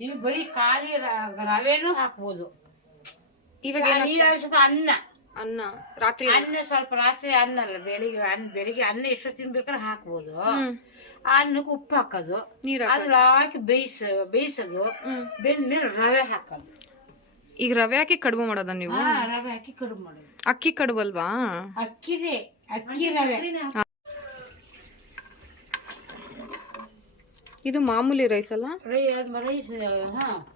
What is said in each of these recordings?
ಇದು ಬರೀ ಖಾಲಿ ರ- ರವೆನೂ ಹಾಕ್ಬೋದು. ಇವಾಗ ಏನ್ ಸ್ವಲ್ಪ ಅನ್ನ. ಅನ್ನ ರಾತ್ರಿ ಅನ್ನ? ಸ್ವಲ್ಪ ರಾತ್ರಿ ಅನ್ನ ಅಲ್ಲ ಬೆಳಿಗ್ಗೆ ಅನ್ನ ಬೆಳಿಗ್ಗೆ ಅನ್ನ ಎಷ್ಟು ತಿನ್ಬೇಕಾದ್ರೆ ಹಾಕ್ಬೋದು. ಆ ಅನ್ನಕ್ಕೆ ಉಪ್ಪು ಹಾಕೋದು. ನೀರ್ ಅದ್ರ ಹಾಕಿ ಬೇಯಿಸ ಬೇಯಿಸೋದು. ಬೆಂದ್ಮೇಲೆ ರವೆ ಹಾಕೋದು. ಈಗ ರವೆ ಹಾಕಿ ಕಡುಬು ಮಾಡೋದ ನೀವು? ಹಾ ರವೆ ಹಾಕಿ ಕಡುಬು ಮಾಡೋದು. ಅಕ್ಕಿ ಕಡುಬಲ್ವಾ? ಅಕ್ಕಿದೆ ಅಕ್ಕಿ ರವೆ. ಇದು ಮಾಮೂಲಿ ರೈಸ್ ಅಲ್ಲ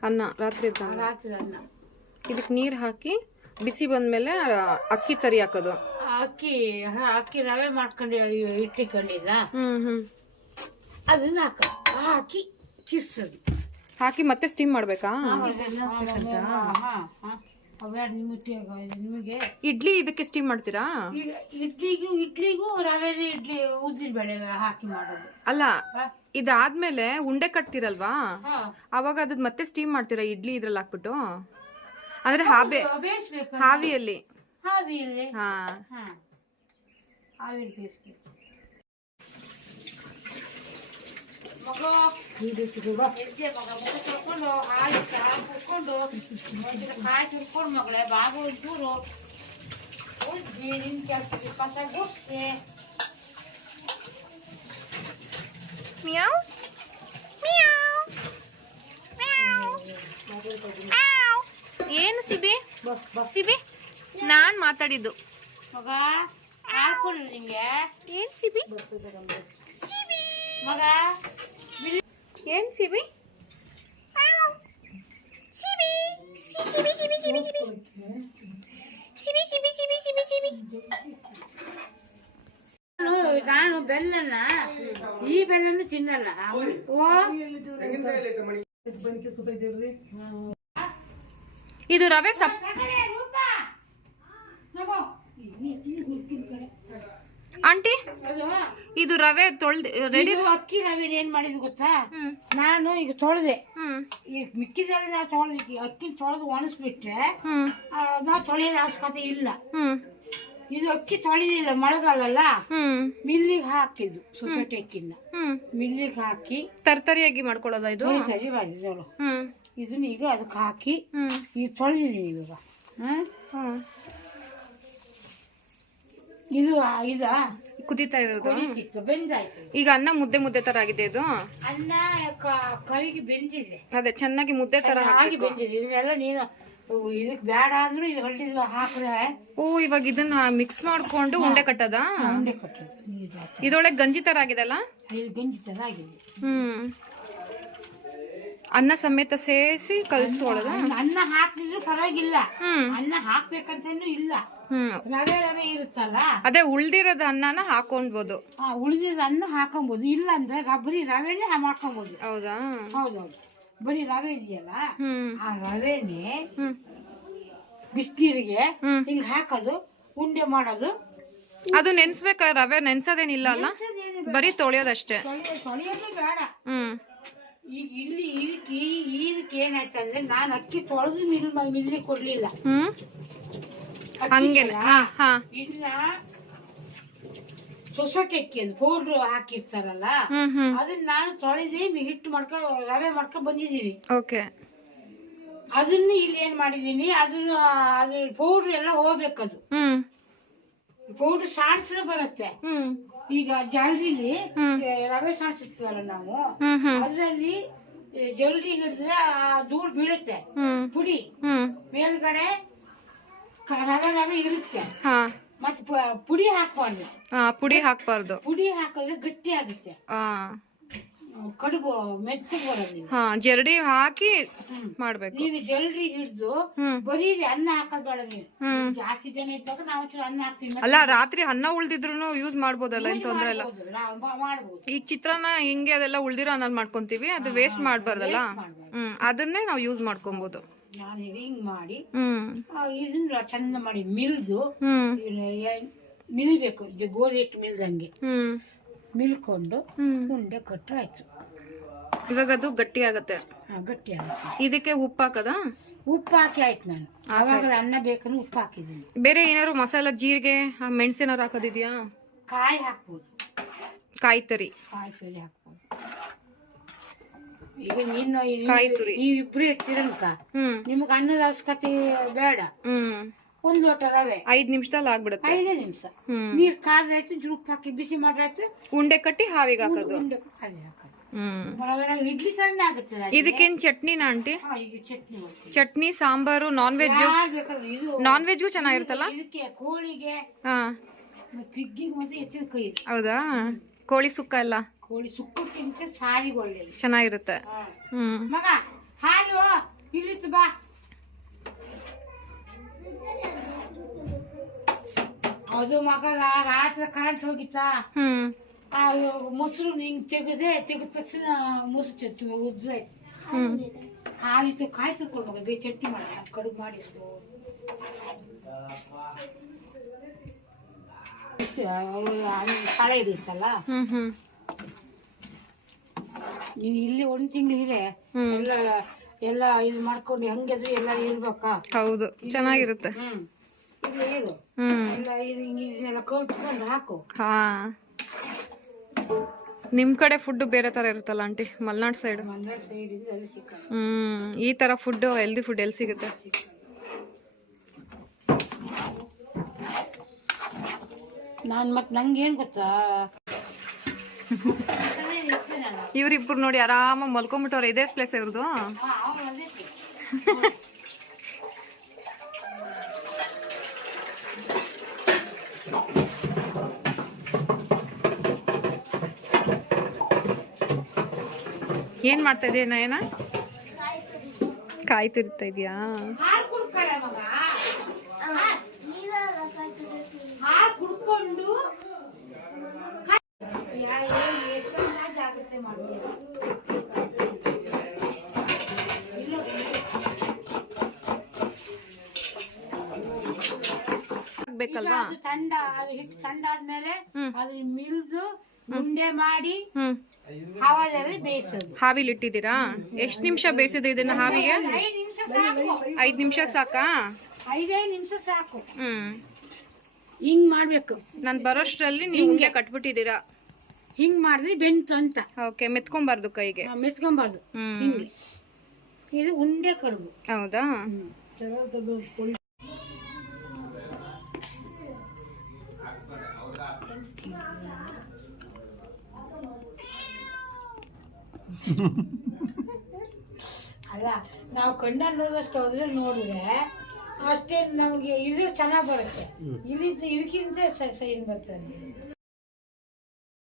ಅನ್ನ ರಾತ್ರಿ ರಾತ್ರಿ ಅನ್ನ. ಇದಕ್ ನೀರ್ ಹಾಕಿ ಬಿಸಿ ಬಂದ್ಮೇಲೆ ಅಕ್ಕಿ ತರಿ ಹಾಕೋದು. ಅಕ್ಕಿ ಅಕ್ಕಿ ರವೆ ಮಾಡ್ಕೊಂಡು ಇಟ್ಟಿಕೊಂಡಿಲ್ಲ ಹ್ಮ್ ಹ್ಮ್. ಅದನ್ನ ಹಾಕ. ಹಾಕಿ ಹಾಕಿ ಮತ್ತೆ ಸ್ಟೀಮ್ ಮಾಡ್ಬೇಕಾ? ಅವೆರಡು ನಿಮಿಷ ನಿಮಗೆ ಇಡ್ಲಿ ಇದಕ್ಕೆ ಸ್ಟೀಮ್ ಮಾಡ್ತೀರಾ? ಇಡ್- ಇಡ್ಲಿಗೂ ಇಡ್ಲಿಗೂ ರವೆದು ಇಡ್ಲಿ ಉದ್ದಿನ ಬೇಳೆ ಹಾಕಿ ಮಾಡೋದು. ಅಲ್ಲ. ಇದಾದ್ಮೇಲೆ ಉಂಡೆ ಕಟ್ತಿರಲ್ವಾ? ಹಾ. ಅವಾಗ ಅದ್ ಮತ್ತೆ ಸ್ಟೀಮ್ ಮಾಡ್ತೀರಾ ಇಡ್ಲಿ ಇದ್ರಲ್ಲಿ ಹಾಕ್ಬಿಟ್ಟು? ಅಂದ್ರೆ ಹಾಬೆ ಬೇಯಿಸ್ಬೇಕು ಹಾವಿಯಲ್ಲಿ. ಹಾವಿಯಲ್ಲಿ. ಹಾ. ಹಾ. ಹಾವಿಯಲ್ಲಿ ಬೇಯಿಸ್ಬೇಕು ಮಗ ಹೆಜ್ಜೆ ಮಗ ಮುಖ ತೊಳ್ಕೊಂಡು ಹಾಲು ಹಾಲು ಕುಡ್ಕೊಂಡು ಒಂದಿನ ಕಾಯಿ ತುರ್ಕೊಂಡು ಮಗಳೇ ಬಾಗ ಒಂಚೂರು ಉಜ್ಜಿ ನಿನ್ ಕೆಲಸಕ್ಕೆ ಕಸ ಗುಡ್ಸಿ ಮಿಯಾವ್ ಏನು ಸಿಬಿ ಸಿಬಿ ನಾನ್ ಮಾತಾಡಿದ್ದು. ಮಗ ಹಾಲು ಕೊಡ್ರಿ ನಿಂಗೆ. ಏನ್ ಸಿಬಿ. ಮಗ ಏನ್ ಸಿಬಿ? ನಾನು ನಾನು ಬೆಲ್ಲನ ಈ ಬೆಲ್ಲನು ತಿನ್ನಲ್ಲ. ಓ. ಇದು ರವೆ ಸಪ್. ಆಂಟಿ? ಇದು ರವೆ ತೊಳ್ದು ರೆಡಿ ಇದು ಅಕ್ಕಿ ರವೆ ಏನ್ ಮಾಡಿದ್ ಗೊತ್ತಾ? ನಾನು ಈಗ ತೊಳೆದೆ. ಈಗ ಮಿಕ್ಕಿದಲ್ಲಿ ನಾವು ತೊಳೆದಿ ಅಕ್ಕಿ ತೊಳೆದು ಒಣಸ್ಬಿಟ್ರೆ ನಾವು ತೊಳೆಯೋದ ಅವಶ್ಯಕತೆ ಇಲ್ಲ. ಇದು ಅಕ್ಕಿ ತೊಳೆದಿಲ್ಲ ಮಳೆಗಾಲಲ್ಲ? ಮಿಲ್ಲಿಗೆ ಹಾಕಿದ್ದು ಸೊಸೈಟಿ ಅಕ್ಕಿನ. ಮಿಲ್ಲಿಗೆ ಹಾಕಿ ತರ್ತರಿಯಾಗಿ ಮಾಡ್ಕೊಳ್ಳೋದು ಇದು? ಸರಿ ಮಾಡಿದ್ರು ಇದನ್ನ ಈಗ ಅದಕ್ಕೆ ಹಾಕಿ ಈಗ ತೊಳೆದಿದ್ದೀನಿ ಇವಾಗ. ಇದು ಇದ? ಕುದೀತಾ ಇರೋದು. ಕುದೀತಿತ್ತು ಬೆಂದಾಯ್ತು ಈಗ ಅನ್ನ ಮುದ್ದೆ ಮುದ್ದೆ ತರ ಆಗಿದೆ ಇದು. ಅನ್ನ ಕ- ಕವಿಗೆ ಬೆಂದಿದೆ. ಅದೇ ಚೆನ್ನಾಗಿ ಮುದ್ದೆ ತರ ಆಗಿ ಹಾಕ್ಬೇಕು. ಬೆಂದಿದೆ. ಇದನ್ನೆಲ್ಲ ನೀನು ಇದಕ್ಕೆ ಬೇಡ ಅಂದ್ರೂ ಇದು ಹಳ್ಳಿದ ಹಾಕ್ರೆ. ಓ ಇವಾಗ ಇದನ್ನ ಮಿಕ್ಸ್ ಮಾಡ್ಕೊಂಡು ಉಂಡೆ ಕಟ್ಟದ? ಉಂಡೆ ಕಟ್ಟೋದು. ನೀರು ಜಾಸ್ತಿ. ಇದೊಳಗೆ ಗಂಜಿ ತರ ಆಗಿದೆಲ್ಲ ಇದು ಗಂಜಿ ಥರ ಆಗಿದೆ. ಹ್ಮ್. ಅನ್ನ ಸಮೇತ ಸೇರಿಸಿ ಕಲ್ಸ್ಕೊಳ್ಳೋದ? ಅನ್ನ- ಹಾಕಿದ್ರು ಪರವಾಗಿಲ್ಲ. ಹ್ಮ್. ಅನ್ನ ಹಾಕ್ಬೇಕಂತನೂ ಇಲ್ಲ. ರವೆ ರವೆ ಇರುತ್ತಲ್ಲ? ಅದೇ ಉಳ್ದಿರೋದ್ ಅನ್ನನ ಹಾಕೊಂಡ್ಬೋದು. ಆ ಉಳ್ದಿರೋ ಅನ್ನ ಹಾಕೊಬೋದು. ಇಲ್ಲ ಅಂದ್ರೆ ರಬ್ಬರಿ ಬರೀ ರವೆನೇ ಮಾಡ್ಕೊಬೋದು. ಹೌದಾ? ಹೌದೌದು. ಬರೀ ರವೆ ಇದೆಯಲ್ಲ? ಹ್ಮ್. ಆ ರವೆನೇ ಹ್ಮ್. ಬಿಸಿನೀರಿಗೆ ಹ್ಮ್. ಹಿಂಗ್ ಹಾಕೋದು ಉಂಡೆ ಮಾಡೋದು. ಅದು ನೆನ್ಸ್ಬೇಕಾ? ರವೆ ನೆನ್ಸೋದೇನಿಲ್ಲ ಅಲ್ಲ? ಬರೀ ತೊಳೆಯೋದಷ್ಟೇ. ತೊಳೆಯ- ತೊಳೆಯೋದೇ ಬೇಡ. ಹ್ಮ್. ಈಗ ಇಲ್ಲಿ ಇದಕ್ಕೆ ಇದಕ್ಕೆ ಏನಾಯ್ತಂದ್ರೆ ನಾನು ಅಕ್ಕಿ ತೊಳೆದು ಮಿಲ್ ಮಿಲ್ಲಿ ಕೊಡ್ಲಿಲ್ಲ. ಹ್ಮ್. ಹಂಗೇನೆ. ಹಾ ಹಾ ಇದನ್ನ ಅಕ್ಕಿ ಅದು ಪೌಡ್ರ್ ಹಾಕಿರ್ತಾರಲ್ಲ ಹ್ಮ್ ಹ್ಮ್. ಅದನ್ನ ನಾನು ತೊಳೆದು ಹಿಟ್ಟು ಮಾಡ್ಕೊ ರವೆ ಮಾಡ್ಕೊ ಬಂದಿದ್ದೀನಿ. ಓಕೆ. ಅದನ್ನ ಇಲ್ಲಿ ಏನ್ ಮಾಡಿದೀನಿ ಅದನ್ನ ಅದ್ರ ಪೌಡ್ರ್ ಎಲ್ಲ ಹೋಗ್ಬೇಕದು. ಹ್ಮ್. ಪೌಡ್ರ್ ಸಾಡ್ಸ್ರೆ ಬರುತ್ತೆ. ಹ್ಮ್. ಈಗ ಜಾಲರಿಲಿ. ರವೆ ಸಾಣಿಸ್ತೀವಲ್ಲ ನಾವು ಹ್ಮ್ ಹ್ಮ್. ಅದ್ರಲ್ಲಿ ಜಲ್ರಿ ಹಿಡಿದ್ರೆ ಆ ಧೂಳು ಬೀಳುತ್ತೆ. ಹ್ಮ್. ಪುಡಿ. ಹ್ಮ್. ಮೇಲ್ಗಡೆ ರವೆ ರವೆ ಇರುತ್ತೆ. ಹಾ. ಮತ್ತೆ ಪುಡಿ ಹಾಕಬಾರ್ದು. ಹಾ ಪುಡಿ ಹಾಕ್ಬಾರ್ದು. ಪುಡಿ ಹಾಕಿದ್ರೆ ಗಟ್ಟಿ ಆಗುತ್ತೆ. ಹಾ ಕಡುಬು ಮೆತ್ತಗೆ ಬರೋದಿಲ್ಲ ಹಾ ಜರಡಿ ಹಾಕಿ. ಮಾಡ್ಬೇಕು. ನೀನು ಜಲ್ದಿ ಹಿಡಿದು ಬರೀ ಇದು ಅನ್ನ ಹಾಕೋದ್ ಬೇಡ ನೀನು ಜಾಸ್ತಿ ಜನ ಇದ್ದಾಗ ನಾವು ಅನ್ನ ಹಾಕ್ತೀವಿ. ಅಲ್ಲ ರಾತ್ರಿ ಅನ್ನ ಉಳ್ದಿದ್ರು ಯೂಸ್ ಮಾಡ್ಬೋದಲ್ಲ ಏನ್ ತೊಂದ್ರೆ ಇಲ್ಲ. ಮಾಡ್ಬೋದು, ಈಗ ಚಿತ್ರಾನ್ನ ಹಿಂಗೆ ಅದೆಲ್ಲ ಉಳ್ದಿರೋ ಅನ್ನ ಮಾಡ್ಕೊಂತೀವಿ ಅದು ವೇಸ್ಟ್ ಮಾಡ್ಬಾರ್ದಲ್ಲ? ಮಾಡ್ಬಾರ್ದು. ಹ್ಮ್ ಅದನ್ನೇ ನಾವು ಯೂಸ್ ಮಾಡ್ಕೊಬೋದು. ನಾನು ಹಿಂಗ್ ಮಾಡಿ ಆ, ಇದನ್ನ ಚಂದ ಮಾಡಿ ಮಿಲ್ದು ಹ್ಮ್. ಮಿಲ್ಬೇಕು ಗೋಧಿ ಹಿಟ್ಟು ಮಿಲ್ದಂಗೆ. ಹ್ಮ್. ಮಿಲ್ಕೊಂಡು ಹ್ಮ್. ಉಂಡೆ ಕೊಟ್ಟರೆ ಆಯ್ತು. ಇವಾಗ ಅದು ಗಟ್ಟಿ ಆಗತ್ತೆ. ಆ, ಗಟ್ಟಿ ಆಗುತ್ತೆ. ಇದಕ್ಕೆ ಉಪ್ಪು ಹಾಕದ? ಉಪ್ಪು ಹಾಕಿ ಆಯ್ತು ನಾನು. ಆವಾಗ ಅನ್ನ ಬೇಕಂದ್ರೆ ಉಪ್ಪು ಹಾಕಿದ್ದೀನಿ. ಬೇರೆ ಏನಾದ್ರು ಮಸಾಲ ಜೀರಿಗೆ ಮೆಣಸಿನಾರು ಹಾಕೋದಿದ್ಯಾ? ಕಾಯಿ ಹಾಕ್ಬೋದು. ಕಾಯಿ ತರಿ. ಕಾಯಿ ಸರಿ ಹಾಕ್ಬೋದು. ಈಗ ನೀನು ಕಾಯಿ ತುರಿ. ನೀವು ಇಬ್ರು ಇರ್ತೀರನ್ಕ ಹ್ಮ್. ನಿಮ್ಗೆ ಅನ್ನದ ಅವಶ್ಯಕತೆ ಬೇಡ. ಹ್ಮ್. ಒಂದ್ ಲೋಟ ರವೆ. ಐದ್ ನಿಮಿಷದಲ್ಲಿ ಆಗ್ಬಿಡುತ್ತೆ. ಐದೇ ನಿಮಿಷ. ಹ್ಮ್. ನೀರ್ ಕಾದ್ರಾಯ್ತು ಜುರುಪ್ ಹಾಕಿ ಬಿಸಿ ಮಾಡ್ರಾಯ್ತು. ಉಂಡೆ ಕಟ್ಟಿ ಹಾವಿಗೆ ಹಾಕೋದು. ಉಂಡೆ ಅಲ್ಲಿ ಹಾಕೋದು. ಹ್ಮ್. ನಾವು ಇಡ್ಲಿ ಸಣ್ಣ ಆಗುತ್ತೆ ಅದು. ಇದಕ್ಕೇನ್ ಚಟ್ನಿನಾ ಆಂಟಿ? ಹಾ, ಈಗ ಚಟ್ನಿ ಮಾಡ್ತೀವಿ ಚಟ್ನಿ ಸಾಂಬಾರು ನಾನ್ ವೆಜ್ ಯಾರ್ ಬೇಕಾದ್ರೂ ಇದು ನಾನ್ ವೆಜ್ಗೂ ಚೆನ್ನಾಗಿರುತ್ತಲ್ಲ ಇದಕ್ಕೆ ಕೋಳಿಗೆ ಹಾ. ಪಿಗ್ಗಿಗೆ ಮತ್ತೆ ಎತ್ತಿದ ಕೈ. ಹೌದಾ? ಕೋಳಿ ಸುಕ್ಕ ಎಲ್ಲ? ಕೋಳಿ ಸುಕ್ಕಕ್ಕಿಂತ ಸಾರಿಗೆ ಒಳ್ಳೇದು ಚೆನ್ನಾಗಿರುತ್ತೆ. ಹ್ಮ್ ಮಗ ಹಾಲು ಇಳಿತು ಬಾ ಅದು ಮಗ ರಾತ್ರಿ ಕರೆಂಟ್ ಹೋಗಿತ್ತಾ ಹ್ಮ್ ಆ ಮೊಸರು ಹಿಂಗ್ ತೆಗೆದೆ ತೆಗೆದ ತಕ್ಷಣ ಮೊಸರು ಚಟ್ಟಿ ಉದ್ರಾಯ್ತು ಹಾಲಿತ್ತು ಕಾಯಿ ತಿಳ್ಕೊಂಡು ಮಗ ಬೇ ಚಟ್ನಿ ಮಾಡೋಣ ಕಡುಬು ಮಾಡಿ ಕಳೆ ಹಿಡಿಯುತ್ತಲ್ಲ ಹ್ಮ್ ಹ್ಮ್ ನೀನು ಇಲ್ಲಿ ಒಂದ್ ತಿಂಗಳು ಇದೆ ಹ್ಮ್. ಎಲ್ಲ ಎಲ್ಲ ಇದು ಮಾಡ್ಕೊಂಡು ಹೆಂಗೆ ಎಲ್ಲ ಇರ್ಬೇಕಾ? ಹೌದು ಚೆನ್ನಾಗಿರುತ್ತೆ. ಹ್ಮ್. ಇಲ್ಲಿ ಇರು ಹ್ಮ್. ಎಲ್ಲ ಇದು ಇದನ್ನೆಲ್ಲ ಕಲ್ತ್ಕೊಂಡು ಹಾಕು. ಹಾ. ನಿಮ್ ಕಡೆ ಫುಡ್ ಬೇರೆ ತರ ಇರುತ್ತಲ್ಲ ಆಂಟಿ? ಮಲ್ನಾಡ್ ಸೈಡ್ ಅಲ್ಲಿ ಹ್ಮ್. ಈ ತರ ಫುಡ್ ಹೆಲ್ದಿ ಫುಡ್ ಎಲ್ಲಿ ಸಿಗುತ್ತೆ? ನಾನು ಮತ್ತೆ ನಂಗೇನು ಗೊತ್ತಾ? ಇವ್ರಿಬ್ರು ನೋಡಿ ಆರಾಮಾಗಿ ಮಲ್ಕೊಂಬಿಟ್ಟವ್ರೆ. ಇದೇ ಪ್ಲೇಸ್ ಇವ್ರದು. ಏನ್ ಮಾಡ್ತಾ ಇದೀಯ ಏನ ಕಾಯ್ತಿರ್ತಾ ಇದೀಯಾ ಹಾಲು ಕುಡ್ಕಳೆ ಮಗ ಹಾಲು ಕುಡ್ಕೊಂಡು ಯಾ- ಏನ್ ಎಷ್ಟೊಂದ್ ಮಾಡ್ತೀವಿ ಬೇಕಲ್ವಾ ತಂಡ ಅದು ಹಿಟ್ಟು ತಂಡ ಆದ್ಮೇಲೆ. ಅದನ್ನ ಮಿಲ್ದು ಉಂಡೆ ಮಾಡಿ ಹವಾದಲ್ಲಿ ಬೇಯಿಸೋದು. ಹಾವಿಲಿ ಇಟ್ಟಿದ್ದೀರಾ? ಎಷ್ಟು ನಿಮಿಷ ಬೇಯಿಸಿದ್ರೆ ಇದನ್ನ ಹಾವಿಗೆ? ಐದು ನಿಮಿಷ ಸಾಕು. ಐದ್ ನಿಮಿಷ ಸಾಕಾ? ಐದೈದು ನಿಮಿಷ ಸಾಕು. ಹ್ಮ್. ಹಿಂಗ್ ಮಾಡ್ಬೇಕು. ನನ್ ಬರೋಷ್ಟ್ರಲ್ಲಿ ನೀವು ಉಂಡೆ ಕಟ್ಬಿಟ್ಟಿದ್ದೀರಾ. ಹಿಂಗ್ ಮಾಡಿದ್ರೆ ಬೆಂತು ಅಂತ. ಓಕೆ ಮೆತ್ಕೊಂಬಾರ್ದು ಕೈಗೆ. ಮೆತ್ಕೊಂಬಾರ್ದು. ಹ್ಮ್. ಹಿಂಗೆ. ಇದು ಉಂಡೆ ಕಡುಬು. ಹೌದಾ? ಅಲ್ಲ ನಾವು ಕಣ್ಣಲ್ಲಿ ನೋಡಿದಷ್ಟು ಹೋದ್ರೆ ನೋಡಿದ್ರೆ ಅಷ್ಟೇ ನಮಗೆ ಇದು ಚೆನ್ನಾಗಿ ಬರುತ್ತೆ. ಇಲ್ಲಿ ಇದಕ್ಕಿಂತ ಸೈನ್ ಬರ್ತದೆ.